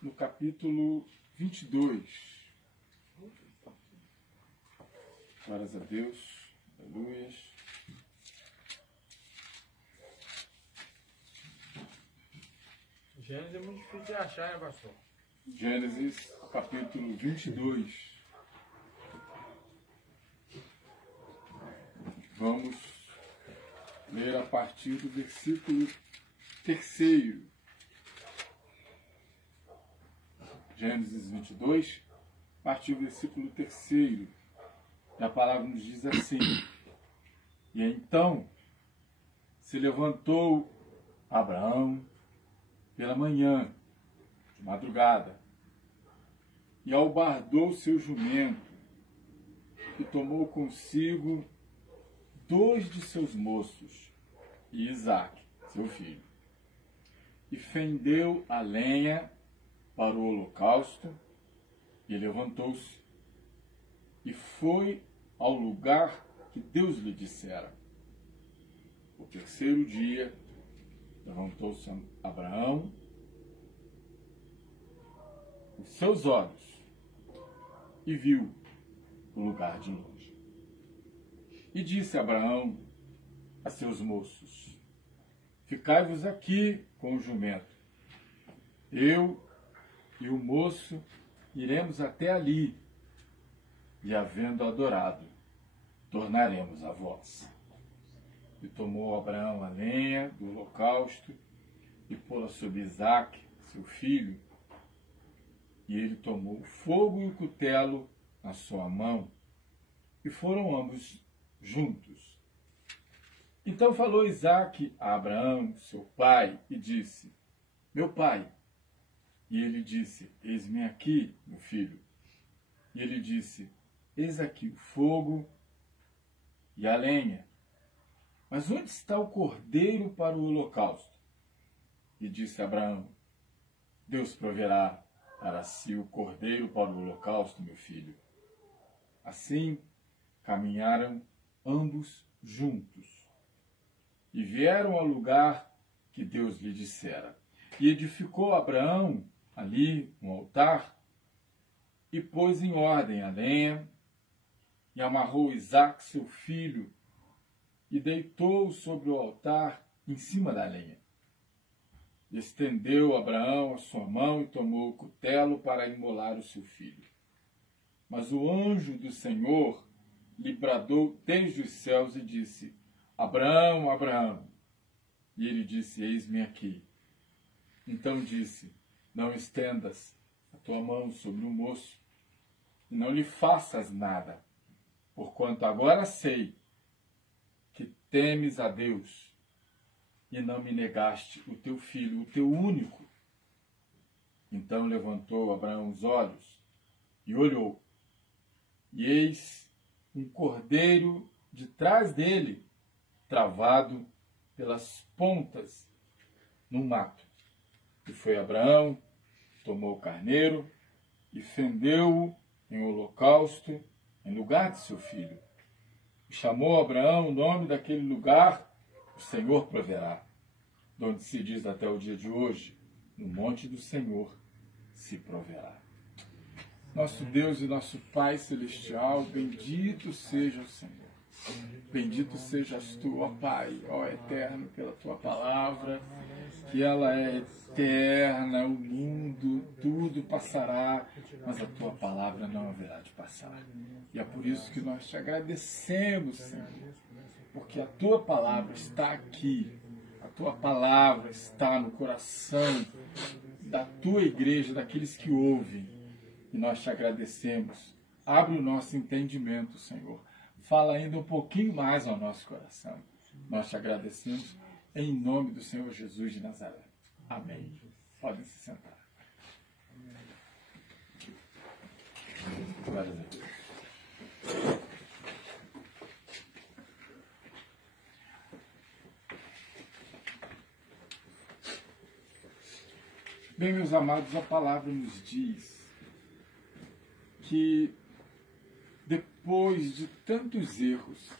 no capítulo 22. Glórias a Deus. Aleluia. Gênesis é muito difícil de achar, né, pastor? Gênesis, capítulo 22. Vamos ler a partir do versículo 3. Gênesis 22, a partir do versículo 3. E a palavra nos diz assim: E então se levantou Abraão pela manhã, de madrugada, e albardou seu jumento, e tomou consigo 2 de seus moços, e Isaque, seu filho, e fendeu a lenha para o holocausto, e levantou-se, e foi ao lugar que Deus lhe dissera. O 3º dia, levantou-se Abraão, os seus olhos, e viu o lugar de longe. E disse Abraão a seus moços: Ficai-vos aqui com o jumento. Eu e o moço iremos até ali, e havendo adorado, tornaremos a vós. E tomou Abraão a lenha do holocausto, e pô-la sobre Isaque, seu filho, e ele tomou o fogo e o cutelo na sua mão, e foram ambos juntos. Então falou Isaque a Abraão, seu pai, e disse: Meu pai. E ele disse: Eis-me aqui, meu filho. E ele disse: Eis aqui o fogo e a lenha. Mas onde está o cordeiro para o holocausto? E disse Abraão: Deus proverá para si o cordeiro para o holocausto, meu filho. Assim caminharam ambos juntos e vieram ao lugar que Deus lhe dissera. E edificou Abraão ali um altar, e pôs em ordem a lenha, e amarrou Isaque, seu filho, e deitou-o sobre o altar em cima da lenha. E estendeu Abraão a sua mão e tomou o cutelo para imolar o seu filho. Mas o anjo do Senhor lhe bradou desde os céus e disse: Abraão, Abraão. E ele disse: Eis-me aqui. Então disse: Não estendas a tua mão sobre o moço, e não lhe faças nada, porquanto agora sei que temes a Deus, e não me negaste o teu filho, o teu único. Então levantou Abraão os olhos e olhou, e eis um cordeiro de trás dele, travado pelas pontas no mato. E foi Abraão, tomou o carneiro e fendeu-o em holocausto em lugar de seu filho. E chamou Abraão o nome daquele lugar: O Senhor proverá. De onde se diz até o dia de hoje: No monte do Senhor se proverá. Nosso Deus e nosso Pai Celestial, bendito seja o Senhor. Bendito sejas tu, ó Pai, ó Eterno, pela tua palavra, que ela é eterna, o mundo, tudo passará, mas a tua palavra não haverá de passar. E é por isso que nós te agradecemos, Senhor, porque a tua palavra está aqui, a tua palavra está no coração da tua igreja, daqueles que ouvem, e nós te agradecemos. Abre o nosso entendimento, Senhor. Fala ainda um pouquinho mais ao nosso coração. Nós te agradecemos em nome do Senhor Jesus de Nazaré. Amém. Podem se sentar. Glória a Deus. Bem, meus amados, a palavra nos diz que depois de tantos erros,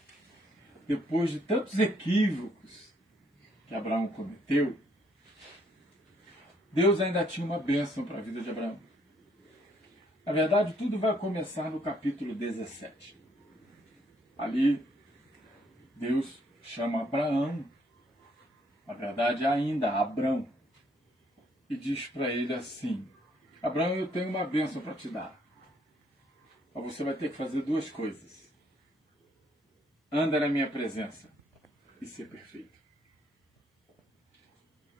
depois de tantos equívocos que Abraão cometeu, Deus ainda tinha uma bênção para a vida de Abraão. Na verdade, tudo vai começar no capítulo 17. Ali, Deus chama Abraão, na verdade ainda Abrão, e diz para ele assim: Abraão, eu tenho uma bênção para te dar. Mas você vai ter que fazer duas coisas. Anda na minha presença e ser perfeito.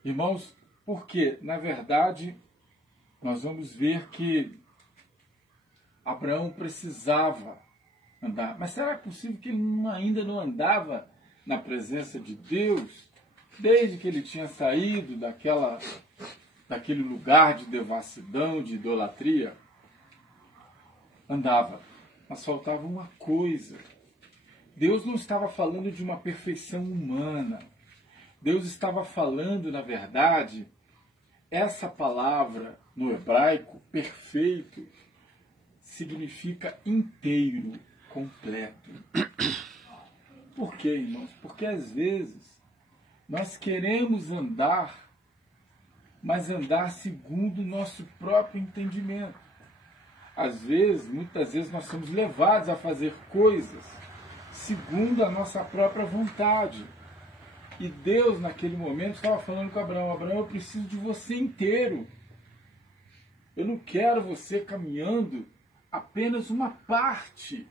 Irmãos, porque, na verdade, nós vamos ver que Abraão precisava andar. Mas será possível que ele ainda não andava na presença de Deus desde que ele tinha saído daquele lugar de devassidão, de idolatria? Andava, mas faltava uma coisa. Deus não estava falando de uma perfeição humana. Deus estava falando, na verdade, essa palavra no hebraico, perfeito, significa inteiro, completo. Por quê, irmãos? Porque às vezes nós queremos andar, mas andar segundo o nosso próprio entendimento. Às vezes, muitas vezes, nós somos levados a fazer coisas segundo a nossa própria vontade. E Deus, naquele momento, estava falando com Abraão: Abraão, eu preciso de você inteiro. Eu não quero você caminhando apenas uma parte,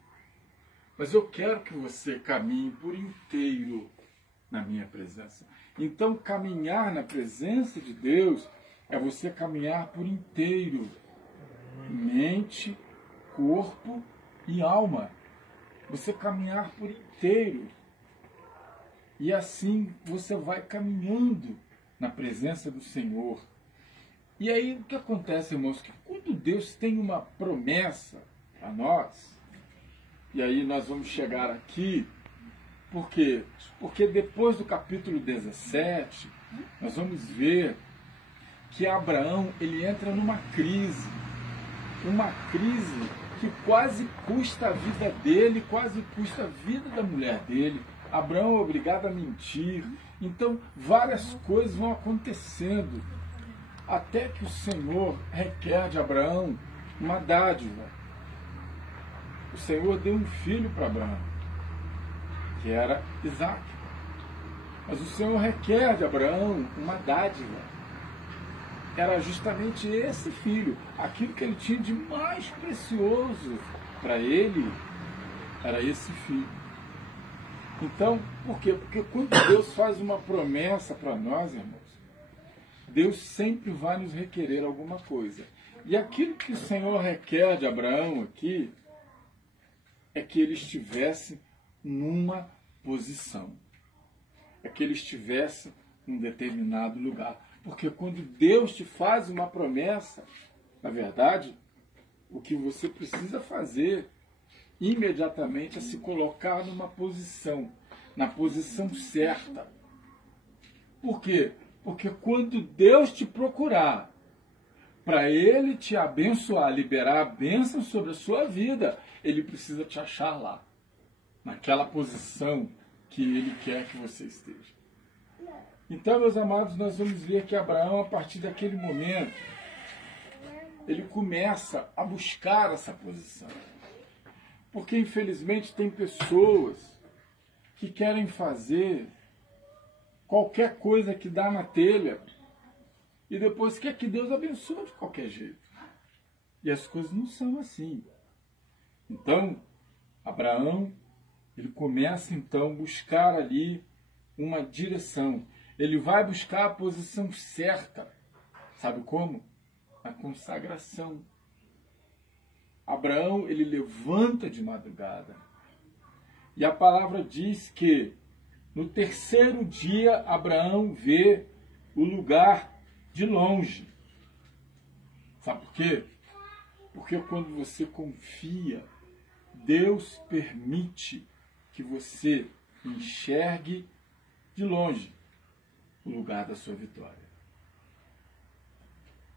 mas eu quero que você caminhe por inteiro na minha presença. Então, caminhar na presença de Deus é você caminhar por inteiro, mente, corpo e alma. Você caminhar por inteiro. E assim você vai caminhando na presença do Senhor. E aí o que acontece, irmãos? Que quando Deus tem uma promessa a nós, e aí nós vamos chegar aqui, por quê? Porque depois do capítulo 17, nós vamos ver que Abraão ele entra numa crise. Uma crise que quase custa a vida dele, quase custa a vida da mulher dele. Abraão é obrigado a mentir. Então, várias coisas vão acontecendo, até que o Senhor requer de Abraão uma dádiva. O Senhor deu um filho para Abraão, que era Isaque. Mas o Senhor requer de Abraão uma dádiva. Era justamente esse filho. Aquilo que ele tinha de mais precioso para ele era esse filho. Então, por quê? Porque quando Deus faz uma promessa para nós, irmãos, Deus sempre vai nos requerer alguma coisa. E aquilo que o Senhor requer de Abraão aqui é que ele estivesse numa posição. É que ele estivesse num determinado lugar. Porque quando Deus te faz uma promessa, na verdade, o que você precisa fazer imediatamente é se colocar numa posição, na posição certa. Por quê? Porque quando Deus te procurar para Ele te abençoar, liberar a bênção sobre a sua vida, Ele precisa te achar lá, naquela posição que Ele quer que você esteja. Então, meus amados, nós vamos ver que Abraão, a partir daquele momento, ele começa a buscar essa posição. Porque, infelizmente, tem pessoas que querem fazer qualquer coisa que dá na telha e depois quer que Deus abençoe de qualquer jeito. E as coisas não são assim. Então, Abraão, ele começa, então, a buscar ali uma direção. Ele vai buscar a posição certa. Sabe como? A consagração. Abraão, ele levanta de madrugada. E a palavra diz que no terceiro dia Abraão vê o lugar de longe. Sabe por quê? Porque quando você confia, Deus permite que você enxergue de longe o lugar da sua vitória.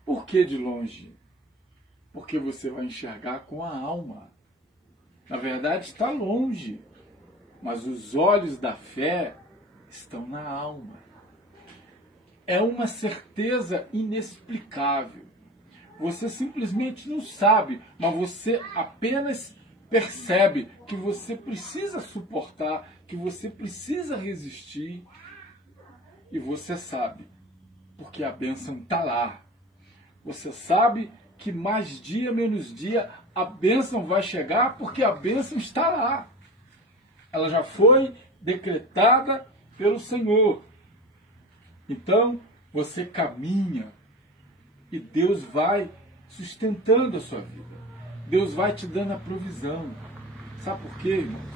Por que de longe? Porque você vai enxergar com a alma. Na verdade, está longe, mas os olhos da fé estão na alma. é uma certeza inexplicável. Você simplesmente não sabe, mas você apenas percebe que você precisa suportar, que você precisa resistir. E você sabe, porque a bênção está lá. Você sabe que mais dia, menos dia, a bênção vai chegar, porque a bênção está lá. Ela já foi decretada pelo Senhor. Então, você caminha e Deus vai sustentando a sua vida. Deus vai te dando a provisão. Sabe por quê, irmãos?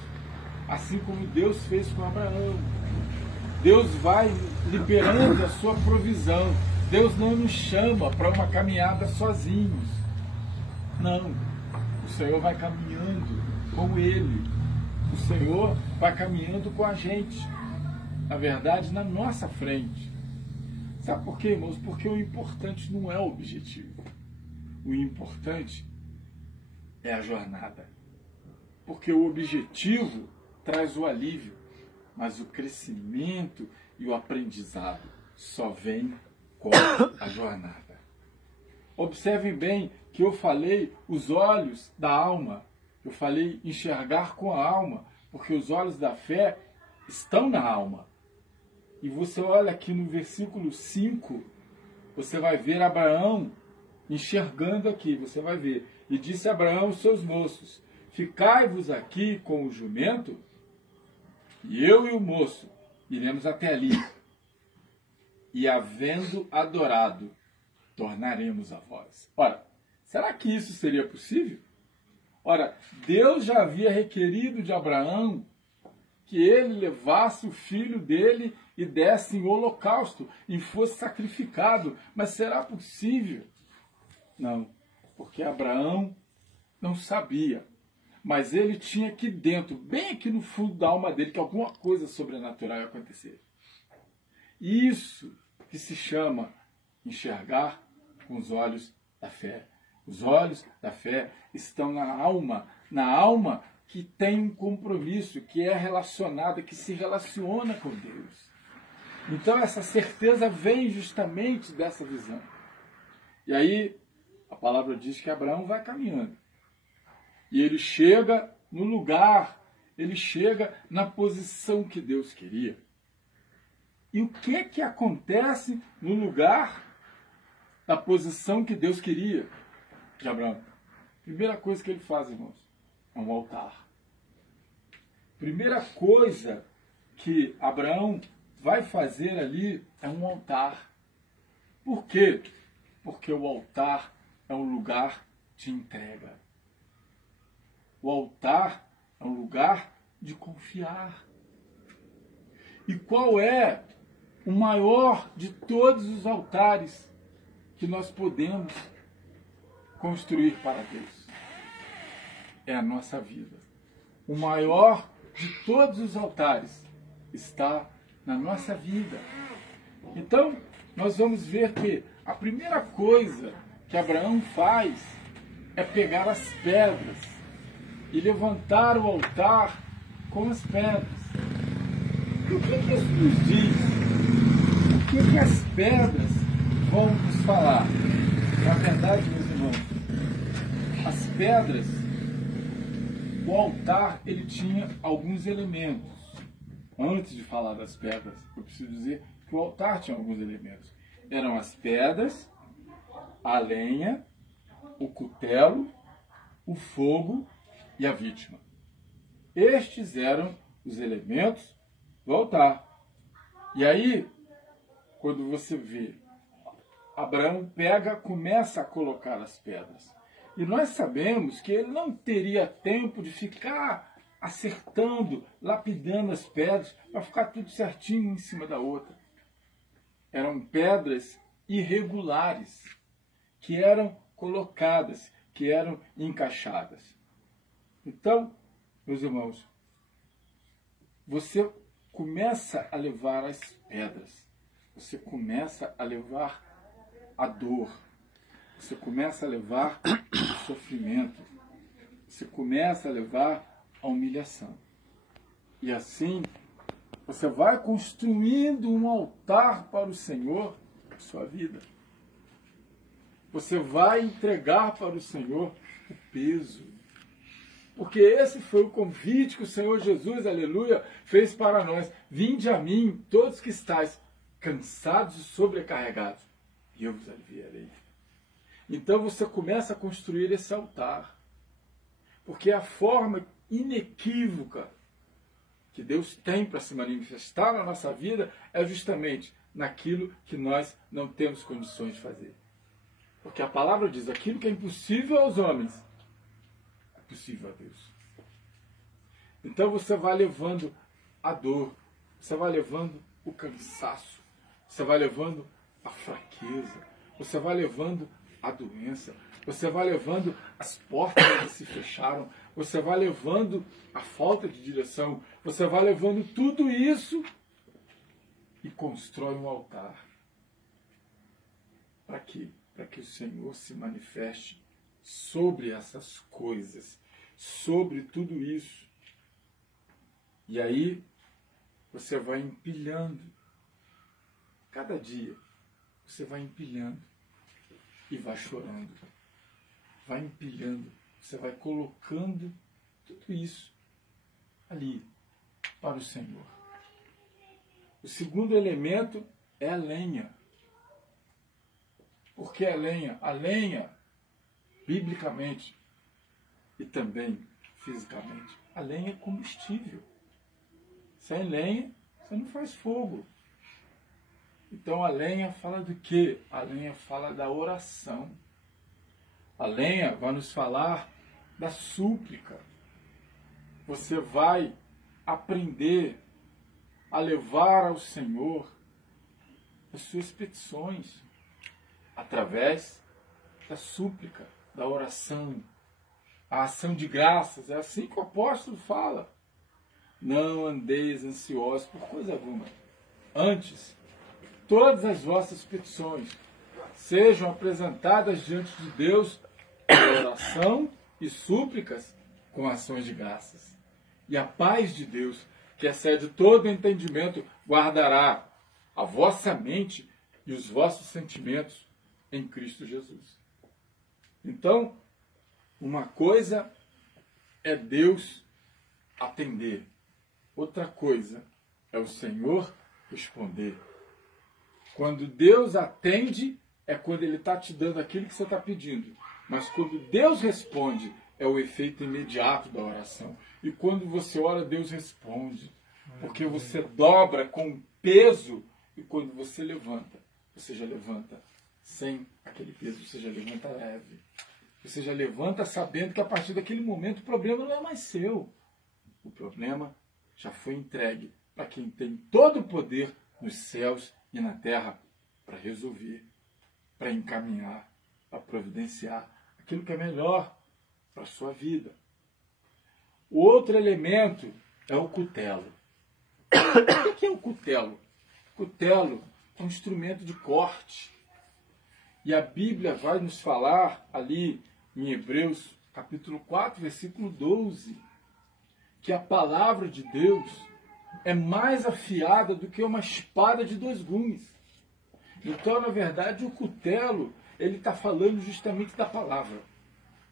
Assim como Deus fez com Abraão. Deus vai liberando a sua provisão. Deus não nos chama para uma caminhada sozinhos. Não. O Senhor vai caminhando com Ele. O Senhor vai caminhando com a gente. Na verdade, na nossa frente. Sabe por quê, irmãos? Porque o importante não é o objetivo. O importante é a jornada. Porque o objetivo traz o alívio, mas o crescimento e o aprendizado só vem com a jornada. Observem bem que eu falei os olhos da alma. Eu falei enxergar com a alma, porque os olhos da fé estão na alma. E você olha aqui no versículo 5, você vai ver Abraão enxergando aqui, você vai ver. E disse Abraão aos seus moços: ficai-vos aqui com o jumento, e eu e o moço iremos até ali. E havendo adorado, tornaremos a vós. Ora, será que isso seria possível? Ora, Deus já havia requerido de Abraão que ele levasse o filho dele e desse em holocausto, e fosse sacrificado. Mas será possível? Não, porque Abraão não sabia. Mas ele tinha aqui dentro, bem aqui no fundo da alma dele, que alguma coisa sobrenatural ia acontecer. Isso que se chama enxergar com os olhos da fé. Os olhos da fé estão na alma que tem um compromisso, que é relacionada, que se relaciona com Deus. Então essa certeza vem justamente dessa visão. E aí a palavra diz que Abraão vai caminhando. E ele chega no lugar, ele chega na posição que Deus queria. E o que acontece no lugar da posição que Deus queria de Abraão? Primeira coisa que ele faz, irmãos, é um altar. Primeira coisa que Abraão vai fazer ali é um altar. Por quê? Porque o altar é um lugar de entrega. O altar é um lugar de confiar. E qual é o maior de todos os altares que nós podemos construir para Deus? É a nossa vida. O maior de todos os altares está na nossa vida. Então, nós vamos ver que a primeira coisa que Abraão faz é pegar as pedras e levantar o altar com as pedras. E o que isso nos diz? O que as pedras vão nos falar? Na verdade, meus irmãos, as pedras, o altar, ele tinha alguns elementos. Antes de falar das pedras, eu preciso dizer que o altar tinha alguns elementos. Eram as pedras, a lenha, o cutelo, o fogo e a vítima. Estes eram os elementos do altar. E aí, quando você vê, Abraão começa a colocar as pedras. E nós sabemos que ele não teria tempo de ficar acertando, lapidando as pedras, para ficar tudo certinho em cima da outra. Eram pedras irregulares, que eram colocadas, que eram encaixadas. Então, meus irmãos, você começa a levar as pedras, você começa a levar a dor, você começa a levar o sofrimento, você começa a levar a humilhação. E assim, você vai construindo um altar para o Senhor sua vida. Você vai entregar para o Senhor o peso. Porque esse foi o convite que o Senhor Jesus, aleluia, fez para nós. Vinde a mim, todos que estáis cansados e sobrecarregados, e eu vos aliviarei. Então você começa a construir esse altar. Porque a forma inequívoca que Deus tem para se manifestar na nossa vida é justamente naquilo que nós não temos condições de fazer. Porque a palavra diz, aquilo que é impossível aos homens, é possível a Deus. Então você vai levando a dor, você vai levando o cansaço, você vai levando a fraqueza, você vai levando a doença, você vai levando as portas que se fecharam, você vai levando a falta de direção, você vai levando tudo isso e constrói um altar. Para quê? Para que o Senhor se manifeste sobre essas coisas, sobre tudo isso. E aí você vai empilhando. Cada dia você vai empilhando e vai chorando. Vai empilhando, você vai colocando tudo isso ali para o Senhor. O segundo elemento é a lenha. Por que a lenha? A lenha, biblicamente e também fisicamente, a lenha é combustível. Sem lenha, você não faz fogo. Então a lenha fala do quê? A lenha fala da oração. A lenha vai nos falar da súplica. Você vai aprender a levar ao Senhor as suas petições através da súplica, da oração, a ação de graças. É assim que o apóstolo fala. Não andeis ansiosos por coisa alguma. Antes, todas as vossas petições sejam apresentadas diante de Deus em oração e súplicas com ações de graças. E a paz de Deus, que excede todo entendimento, guardará a vossa mente e os vossos sentimentos em Cristo Jesus. Então, uma coisa é Deus atender, outra coisa é o Senhor responder. Quando Deus atende, é quando Ele está te dando aquilo que você está pedindo. Mas quando Deus responde, é o efeito imediato da oração. E quando você ora, Deus responde. Porque você dobra com peso, e quando você já levanta sem aquele peso, você já levanta leve. Você já levanta sabendo que a partir daquele momento o problema não é mais seu. O problema já foi entregue para quem tem todo o poder nos céus e na terra para resolver, para encaminhar, para providenciar aquilo que é melhor para a sua vida. O outro elemento é o cutelo. O que é o cutelo? O cutelo é um instrumento de corte. E a Bíblia vai nos falar ali em Hebreus capítulo 4, versículo 12, que a palavra de Deus é mais afiada do que uma espada de dois gumes. Então, na verdade, o cutelo, ele está falando justamente da palavra.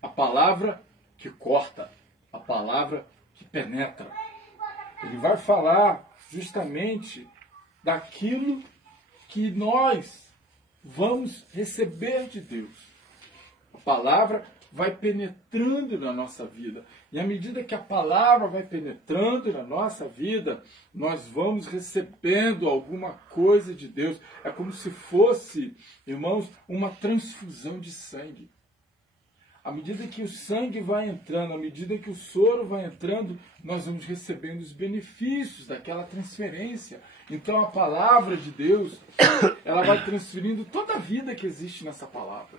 A palavra que corta, a palavra que penetra. Ele vai falar justamente daquilo que nós vamos receber de Deus. A palavra vai penetrando na nossa vida. E à medida que a palavra vai penetrando na nossa vida, nós vamos recebendo alguma coisa de Deus. É como se fosse, irmãos, uma transfusão de sangue. À medida que o sangue vai entrando, à medida que o soro vai entrando, nós vamos recebendo os benefícios daquela transferência. Então a palavra de Deus, ela vai transferindo toda a vida que existe nessa palavra.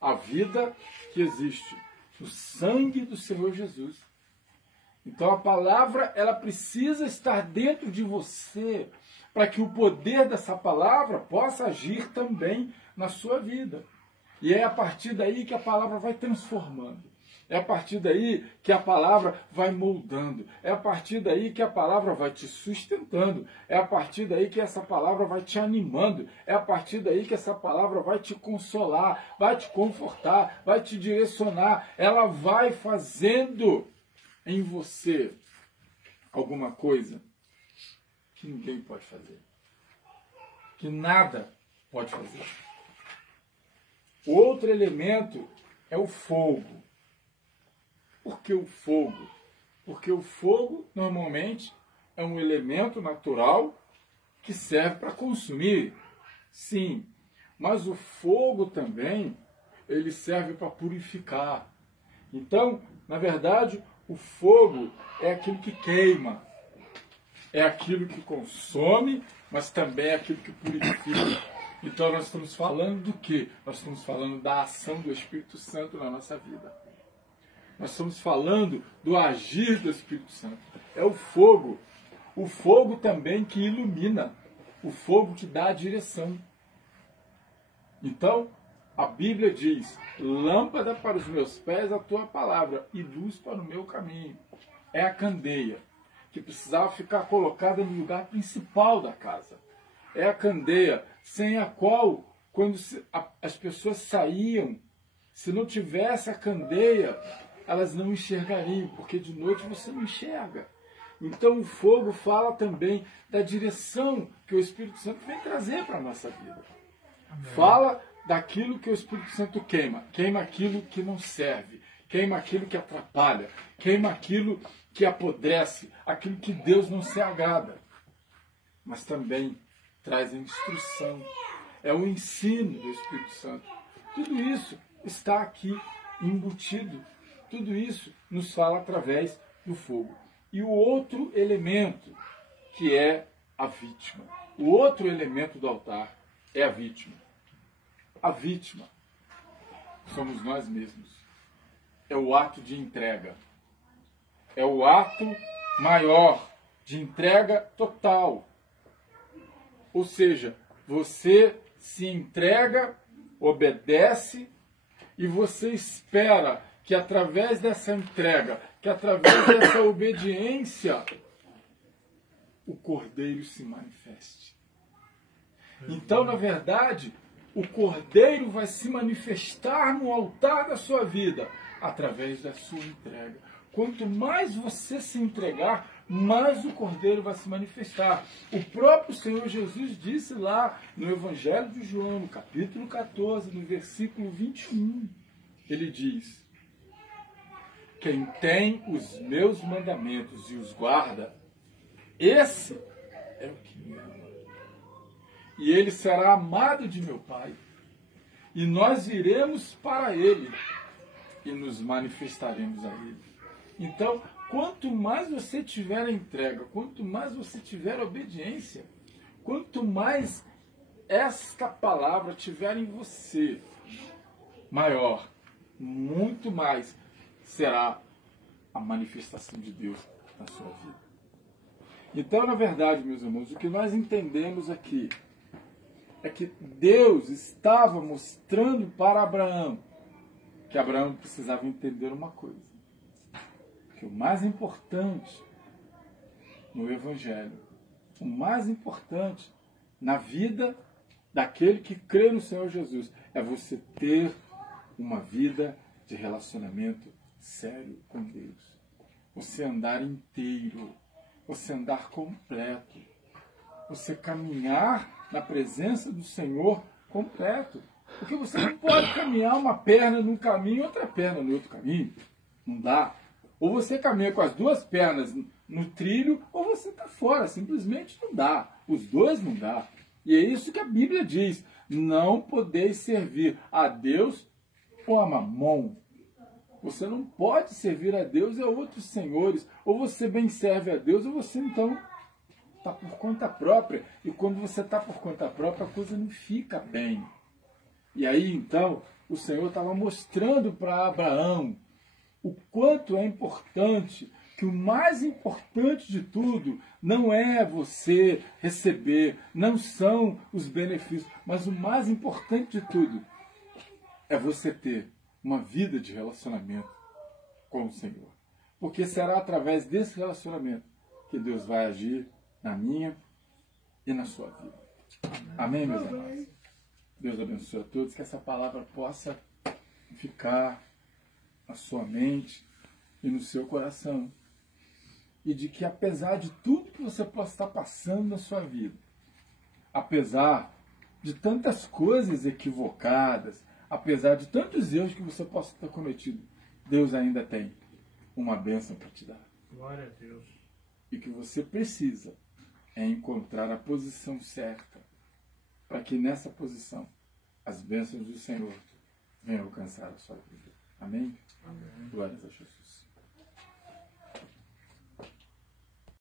A vida que existe no sangue do Senhor Jesus. Então a palavra, ela precisa estar dentro de você, para que o poder dessa palavra possa agir também na sua vida. E é a partir daí que a palavra vai transformando. É a partir daí que a palavra vai moldando. É a partir daí que a palavra vai te sustentando. É a partir daí que essa palavra vai te animando. É a partir daí que essa palavra vai te consolar, vai te confortar, vai te direcionar. Ela vai fazendo em você alguma coisa que ninguém pode fazer. Que nada pode fazer. O outro elemento é o fogo. Por que o fogo? Porque o fogo, normalmente, é um elemento natural que serve para consumir. Sim, mas o fogo também, ele serve para purificar. Então, na verdade, o fogo é aquilo que queima. É aquilo que consome, mas também é aquilo que purifica. Então nós estamos falando do quê? Nós estamos falando da ação do Espírito Santo na nossa vida. Nós estamos falando do agir do Espírito Santo. É o fogo. O fogo também que ilumina. O fogo te dá a direção. Então, a Bíblia diz, lâmpada para os meus pés a tua palavra e luz para o meu caminho. É a candeia que precisava ficar colocada no lugar principal da casa. É a candeia sem a qual, quando as pessoas saíam, se não tivesse a candeia, elas não enxergariam, porque de noite você não enxerga. Então o fogo fala também da direção que o Espírito Santo vem trazer para a nossa vida. Amém. Fala daquilo que o Espírito Santo queima. Queima aquilo que não serve. Queima aquilo que atrapalha. Queima aquilo que apodrece. Aquilo que Deus não se agrada. Mas também traz a instrução. É o ensino do Espírito Santo. Tudo isso está aqui embutido. Tudo isso nos fala através do fogo. E o outro elemento, que é a vítima. O outro elemento do altar é a vítima. A vítima somos nós mesmos. É o ato de entrega. É o ato maior de entrega total. Ou seja, você se entrega, obedece e você espera que através dessa entrega, que através dessa obediência, o Cordeiro se manifeste. Então, na verdade, o Cordeiro vai se manifestar no altar da sua vida, através da sua entrega. Quanto mais você se entregar, mais o Cordeiro vai se manifestar. O próprio Senhor Jesus disse lá no Evangelho de João, no capítulo 14, no versículo 21, ele diz: quem tem os meus mandamentos e os guarda, esse é o que me ama. E ele será amado de meu Pai. E nós iremos para ele e nos manifestaremos a ele. Então, quanto mais você tiver entrega, quanto mais você tiver obediência, quanto mais esta palavra tiver em você, maior, muito mais será a manifestação de Deus na sua vida. Então, na verdade, meus irmãos, o que nós entendemos aqui é que Deus estava mostrando para Abraão que Abraão precisava entender uma coisa. Que o mais importante no Evangelho, o mais importante na vida daquele que crê no Senhor Jesus, é você ter uma vida de relacionamento sério com Deus. Você andar inteiro, você andar completo, você caminhar na presença do Senhor completo. Porque você não pode caminhar uma perna num caminho e outra perna no outro caminho. Não dá. Ou você caminha com as duas pernas no trilho, ou você está fora. Simplesmente não dá. Os dois não dá. E é isso que a Bíblia diz. Não podeis servir a Deus ou a Mamon. Você não pode servir a Deus e a outros senhores. Ou você bem serve a Deus, ou você então está por conta própria. E quando você está por conta própria, a coisa não fica bem. E aí, então, o Senhor estava mostrando para Abraão o quanto é importante, que o mais importante de tudo não é você receber, não são os benefícios, mas o mais importante de tudo é você ter uma vida de relacionamento com o Senhor. Porque será através desse relacionamento que Deus vai agir na minha e na sua vida. Amém, meus amados? Deus abençoe a todos, que essa palavra possa ficar na sua mente e no seu coração. E de que apesar de tudo que você possa estar passando na sua vida, apesar de tantas coisas equivocadas, apesar de tantos erros que você possa ter cometido, Deus ainda tem uma bênção para te dar. Glória a Deus. E que você precisa é encontrar a posição certa, para que nessa posição as bênçãos do Senhor venham alcançar a sua vida. Amém? Amém. Glórias a Jesus.